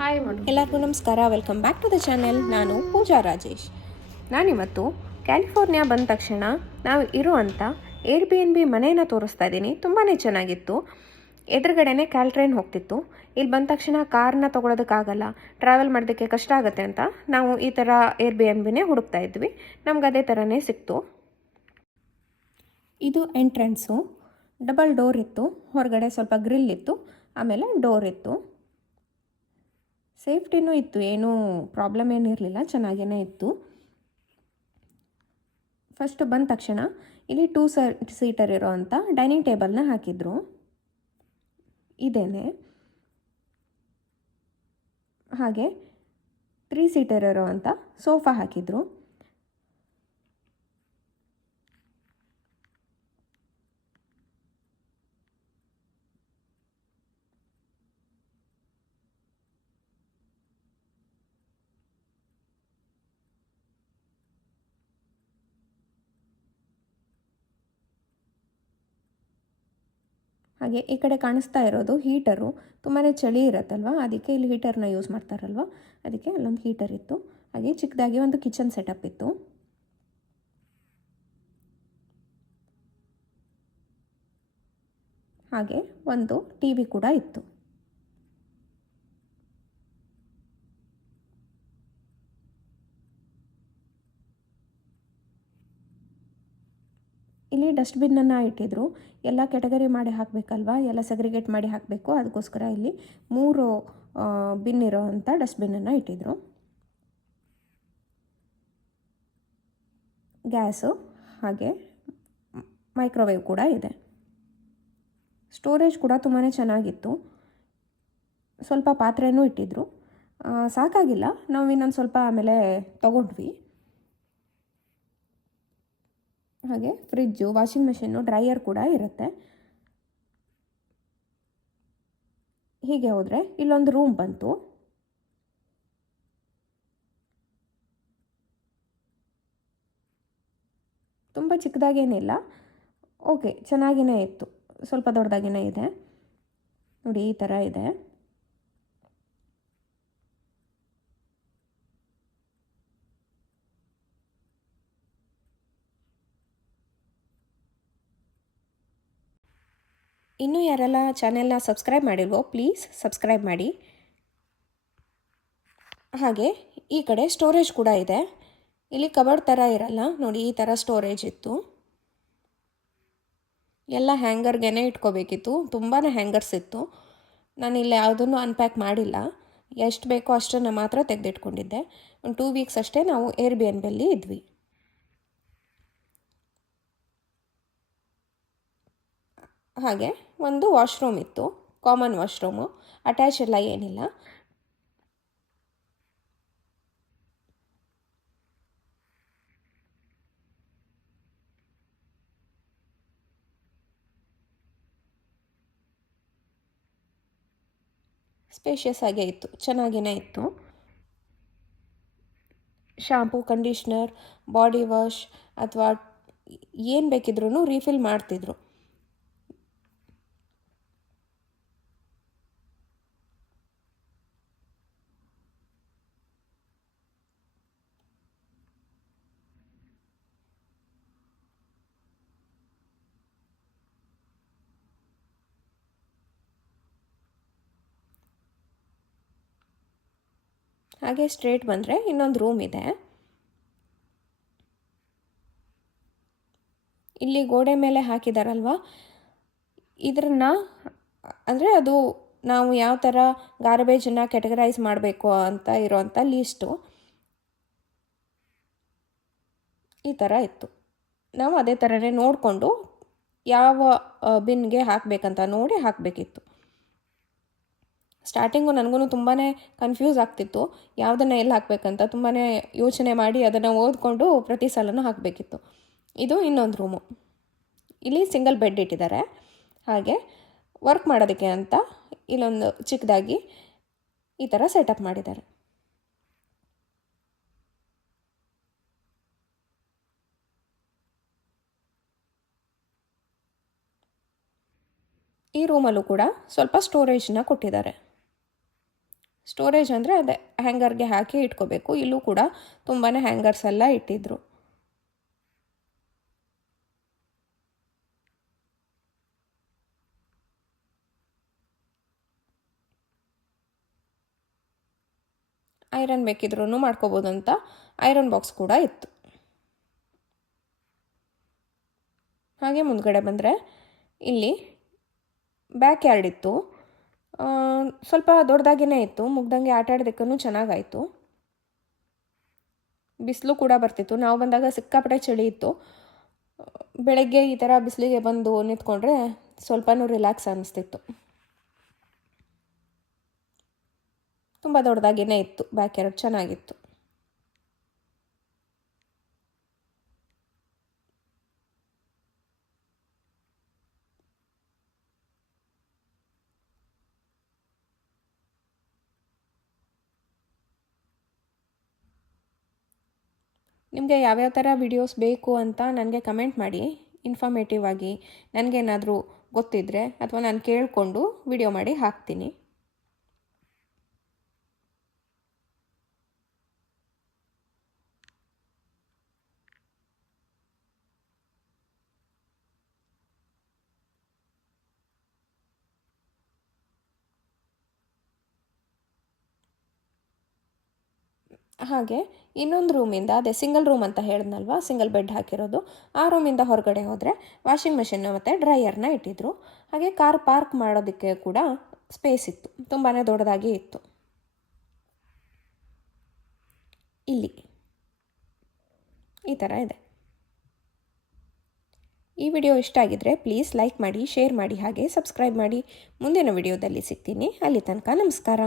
Hi ಮಾಡು. ಎಲ್ಲರಿಗೂ ನಮಸ್ಕಾರ. Welcome back to the channel. ನಾನು ಪೂಜಾ ರಾಜೇಶ್. ನಾನಿವತ್ತು ಕ್ಯಾಲಿಫೋರ್ನಿಯಾ ಬಂದ ತಕ್ಷಣ ನಾವು ಇರುವಂಥ ಏರ್ ಬಿ ಎನ್ ಬಿ ಮನೆಯನ್ನು ತೋರಿಸ್ತಾ ಇದ್ದೀನಿ. ತುಂಬಾ ಚೆನ್ನಾಗಿತ್ತು. ಎದುರುಗಡೆನೇ ಕ್ಯಾಲ್ಟ್ರೈನ್ ಹೋಗ್ತಿತ್ತು. ಇಲ್ಲಿ ಬಂದ ತಕ್ಷಣ ಕಾರ್ನ ತೊಗೊಳೋದಕ್ಕಾಗಲ್ಲ, ಟ್ರಾವೆಲ್ ಮಾಡೋದಕ್ಕೆ ಕಷ್ಟ ಆಗುತ್ತೆ ಅಂತ ನಾವು ಈ ಥರ ಏರ್ ಬಿ ಎನ್ ಬಿನೇ ಹುಡುಕ್ತಾ ಇದ್ವಿ. ನಮ್ಗೆ ಅದೇ ಥರನೇ ಸಿಕ್ತು. ಇದು ಎಂಟ್ರೆನ್ಸು. ಡಬಲ್ ಡೋರ್ ಇತ್ತು. ಹೊರಗಡೆ ಸ್ವಲ್ಪ ಗ್ರಿಲ್ ಇತ್ತು, ಆಮೇಲೆ ಡೋರ್ ಇತ್ತು. ಸೇಫ್ಟಿನೂ ಇತ್ತು, ಏನೂ ಪ್ರಾಬ್ಲಮ್ ಏನಿರಲಿಲ್ಲ, ಚೆನ್ನಾಗೇ ಇತ್ತು. ಫಸ್ಟ್ ಬಂದ ತಕ್ಷಣ ಇಲ್ಲಿ 2 ಸೀಟರ್ ಇರೋವಂಥ ಡೈನಿಂಗ್ ಟೇಬಲ್ನ ಹಾಕಿದ್ರು. ಇದೇನೆ. ಹಾಗೆ 3 ಸೀಟರ್ ಇರೋವಂಥ ಸೋಫಾ ಹಾಕಿದ್ರು. ಹಾಗೆ ಈ ಕಡೆ ಕಾಣಿಸ್ತಾ ಇರೋದು ಹೀಟರು. ತುಂಬಾ ಚಳಿ ಇರುತ್ತಲ್ವ, ಅದಕ್ಕೆ ಇಲ್ಲಿ ಹೀಟರ್ನ ಯೂಸ್ ಮಾಡ್ತಾರಲ್ವ, ಅದಕ್ಕೆ ಅಲ್ಲೊಂದು ಹೀಟರ್ ಇತ್ತು. ಹಾಗೆ ಚಿಕ್ಕದಾಗಿ ಒಂದು ಕಿಚನ್ ಸೆಟಪ್ ಇತ್ತು. ಹಾಗೆ ಒಂದು ಟಿ ವಿ ಕೂಡ ಇತ್ತು. ಇಲ್ಲಿ ಡಸ್ಟ್ಬಿನ್ನನ್ನು ಇಟ್ಟಿದ್ರು. ಎಲ್ಲ ಕೆಟಗರಿ ಮಾಡಿ ಹಾಕಬೇಕಲ್ವ, ಎಲ್ಲ ಸೆಗ್ರಿಗೇಟ್ ಮಾಡಿ ಹಾಕಬೇಕು. ಅದಕ್ಕೋಸ್ಕರ ಇಲ್ಲಿ 3 ಬಿನ್ ಇರೋವಂಥ ಡಸ್ಟ್ಬಿನ್ನನ್ನು ಇಟ್ಟಿದ್ರು. ಗ್ಯಾಸು ಹಾಗೆ ಮೈಕ್ರೋವೇವ್ ಕೂಡ ಇದೆ. ಸ್ಟೋರೇಜ್ ಕೂಡ ತುಂಬಾ ಚೆನ್ನಾಗಿತ್ತು. ಸ್ವಲ್ಪ ಪಾತ್ರೆನೂ ಇಟ್ಟಿದ್ರು. ಸಾಕಾಗಿಲ್ಲ, ನಾವು ಇನ್ನೊಂದು ಸ್ವಲ್ಪ ಆಮೇಲೆ ತಗೊಂಡ್ವಿ. ಹಾಗೆ ಫ್ರಿಜ್ಜು, ವಾಷಿಂಗ್ ಮೆಷಿನ್ನು, ಡ್ರೈಯರ್ ಕೂಡ ಇರುತ್ತೆ. ಹೀಗೆ ಹೋದರೆ ಇಲ್ಲೊಂದು ರೂಮ್ ಬಂತು. ತುಂಬ ಚಿಕ್ಕದಾಗೇನಿಲ್ಲ, ಓಕೆ, ಚೆನ್ನಾಗಿಯೇ ಇತ್ತು. ಸ್ವಲ್ಪ ದೊಡ್ಡದಾಗಿಯೇ ಇದೆ ನೋಡಿ, ಈ ಥರ ಇದೆ. ಇನ್ನೂ ಯಾರೆಲ್ಲ ಚಾನೆಲ್ನ ಸಬ್ಸ್ಕ್ರೈಬ್ ಮಾಡಿಲ್ವೋ ಪ್ಲೀಸ್ ಸಬ್ಸ್ಕ್ರೈಬ್ ಮಾಡಿ. ಹಾಗೆ ಈ ಕಡೆ ಸ್ಟೋರೇಜ್ ಕೂಡ ಇದೆ. ಇಲ್ಲಿ ಕಬರ್ಡ್ ಥರ ಇರಲ್ಲ ನೋಡಿ, ಈ ಥರ ಸ್ಟೋರೇಜ್ ಇತ್ತು. ಎಲ್ಲ ಹ್ಯಾಂಗರ್ಗೆ ಇಟ್ಕೋಬೇಕಿತ್ತು, ತುಂಬಾ ಹ್ಯಾಂಗರ್ಸ್ ಇತ್ತು. ನಾನಿಲ್ಲಿ ಯಾವುದನ್ನು ಅನ್ಪ್ಯಾಕ್ ಮಾಡಿಲ್ಲ, ಎಷ್ಟು ಬೇಕೋ ಅಷ್ಟನ್ನು ಮಾತ್ರ ತೆಗೆದಿಟ್ಕೊಂಡಿದ್ದೆ. ಒಂದು 2 ವೀಕ್ಸ್ ಅಷ್ಟೇ ನಾವು ಏರ್ ಬಿ ಎನ್ ಬಿಯಲ್ಲಿ ಇದ್ವಿ. ಹಾಗೆ ಒಂದು ವಾಶ್ರೂಮ್ ಇತ್ತು, ಕಾಮನ್ ವಾಶ್ರೂಮು, ಅಟ್ಯಾಚ್ ಎಲ್ಲ ಏನಿಲ್ಲ. ಸ್ಪೇಷಿಯಸ್ ಆಗೇ ಇತ್ತು, ಚೆನ್ನಾಗಿಯೇ ಇತ್ತು. ಶಾಂಪೂ, ಕಂಡೀಷ್ನರ್, ಬಾಡಿ ವಾಶ್ ಅಥವಾ ಏನು ಬೇಕಿದ್ರೂ ರೀಫಿಲ್ ಮಾಡ್ತಿದ್ರು. ಹಾಗೆ ಸ್ಟ್ರೇಟ್ ಬಂದರೆ ಇನ್ನೊಂದು ರೂಮ್ ಇದೆ. ಇಲ್ಲಿ ಗೋಡೆ ಮೇಲೆ ಹಾಕಿದಾರಲ್ವ, ಇದನ್ನು ಅಂದರೆ ಅದು ನಾವು ಯಾವ ಥರ ಗಾರ್ಬೇಜನ್ನು ಕೆಟಗರೈಸ್ ಮಾಡಬೇಕು ಅಂತ ಇರೋವಂಥ ಲೀಸ್ಟು ಈ ಥರ ಇತ್ತು. ನಾವು ಅದೇ ಥರನೇ ನೋಡಿಕೊಂಡು ಯಾವ ಬಿನ್ಗೆ ಹಾಕಬೇಕಂತ ನೋಡಿ ಹಾಕಬೇಕಿತ್ತು. ಸ್ಟಾರ್ಟಿಂಗು ನನಗೂ ತುಂಬಾ ಕನ್ಫ್ಯೂಸ್ ಆಗ್ತಿತ್ತು, ಯಾವುದನ್ನು ಎಲ್ಲಿ ಹಾಕಬೇಕಂತ ತುಂಬಾ ಯೋಚನೆ ಮಾಡಿ ಅದನ್ನು ಓದ್ಕೊಂಡು ಪ್ರತಿ ಸಲನೂ ಹಾಕಬೇಕಿತ್ತು. ಇದು ಇನ್ನೊಂದು ರೂಮು. ಇಲ್ಲಿ ಸಿಂಗಲ್ ಬೆಡ್ ಇಟ್ಟಿದ್ದಾರೆ. ಹಾಗೆ ವರ್ಕ್ ಮಾಡೋದಕ್ಕೆ ಅಂತ ಇಲ್ಲೊಂದು ಚಿಕ್ಕದಾಗಿ ಈ ಥರ ಸೆಟಪ್ ಮಾಡಿದ್ದಾರೆ. ಈ ರೂಮಲ್ಲೂ ಕೂಡ ಸ್ವಲ್ಪ ಸ್ಟೋರೇಜನ್ನ ಕೊಟ್ಟಿದ್ದಾರೆ. ಸ್ಟೋರೇಜ್ ಅಂದರೆ ಅದೇ ಹ್ಯಾಂಗರ್ಗೆ ಹಾಕಿ ಇಟ್ಕೋಬೇಕು. ಇಲ್ಲೂ ಕೂಡ ತುಂಬಾ ಹ್ಯಾಂಗರ್ಸ್ ಎಲ್ಲ ಇಟ್ಟಿದ್ರು. ಐರನ್ ಬೇಕಿದ್ರೂ ಮಾಡ್ಕೋಬೋದು ಅಂತ ಐರನ್ ಬಾಕ್ಸ್ ಕೂಡ ಇತ್ತು. ಹಾಗೆ ಮುಂದ್ಗಡೆ ಬಂದರೆ ಇಲ್ಲಿ ಬ್ಯಾಕ್ ಯಾರ್ಡ್ ಇತ್ತು. ಸ್ವಲ್ಪ ದೊಡ್ಡದಾಗಿಯೇ ಇತ್ತು, ಮುಗ್ದಂಗೆ ಆಟ ಆಡೋದಕ್ಕೂ ಚೆನ್ನಾಗಾಯಿತು. ಬಿಸಿಲು ಕೂಡ ಬರ್ತಿತ್ತು. ನಾವು ಬಂದಾಗ ಸಿಕ್ಕಾಪಟ್ಟೆ ಚಳಿ ಇತ್ತು. ಬೆಳಗ್ಗೆ ಈ ಥರ ಬಿಸಿಲಿಗೆ ಬಂದು ನಿಂತ್ಕೊಂಡ್ರೆ ಸ್ವಲ್ಪನೂ ರಿಲ್ಯಾಕ್ಸ್ ಅನ್ನಿಸ್ತಿತ್ತು. ತುಂಬ ದೊಡ್ಡದಾಗಿಯೇ ಇತ್ತು, ಬ್ಯಾಕ್ ಯಾರ್ಡ್ ಚೆನ್ನಾಗಿತ್ತು. ನಿಮಗೆ ಯಾವ್ಯಾವ ಥರ ವಿಡಿಯೋಸ್ ಬೇಕು ಅಂತ ನನಗೆ ಕಮೆಂಟ್ ಮಾಡಿ. ಇನ್ಫಾರ್ಮೇಟಿವ್ ಆಗಿ ನನಗೇನಾದರೂ ಗೊತ್ತಿದ್ದರೆ ಅಥವಾ ನಾನು ಕೇಳಿಕೊಂಡು ವಿಡಿಯೋ ಮಾಡಿ ಹಾಕ್ತೀನಿ. ಹಾಗೆ ಇನ್ನೊಂದು ರೂಮಿಂದ, ಅದೇ ಸಿಂಗಲ್ ರೂಮ್ ಅಂತ ಹೇಳಿದ್ನಲ್ವ, ಸಿಂಗಲ್ ಬೆಡ್ ಹಾಕಿರೋದು, ಆ ರೂಮಿಂದ ಹೊರಗಡೆ ಹೋದರೆ ವಾಷಿಂಗ್ ಮೆಷಿನ್ ಮತ್ತು ಡ್ರೈಯರ್ನ ಇಟ್ಟಿದ್ರು. ಹಾಗೆ ಕಾರ್ ಪಾರ್ಕ್ ಮಾಡೋದಕ್ಕೆ ಕೂಡ ಸ್ಪೇಸ್ ಇತ್ತು, ತುಂಬಾ ದೊಡ್ಡದಾಗಿ ಇತ್ತು. ಇಲ್ಲಿ ಈ ಥರ ಇದೆ. ಈ ವಿಡಿಯೋ ಇಷ್ಟ ಆಗಿದ್ದರೆ ಪ್ಲೀಸ್ ಲೈಕ್ ಮಾಡಿ, ಶೇರ್ ಮಾಡಿ, ಹಾಗೆ ಸಬ್ಸ್ಕ್ರೈಬ್ ಮಾಡಿ. ಮುಂದಿನ ವಿಡಿಯೋದಲ್ಲಿ ಸಿಗ್ತೀನಿ. ಅಲ್ಲಿ ತನಕ ನಮಸ್ಕಾರ.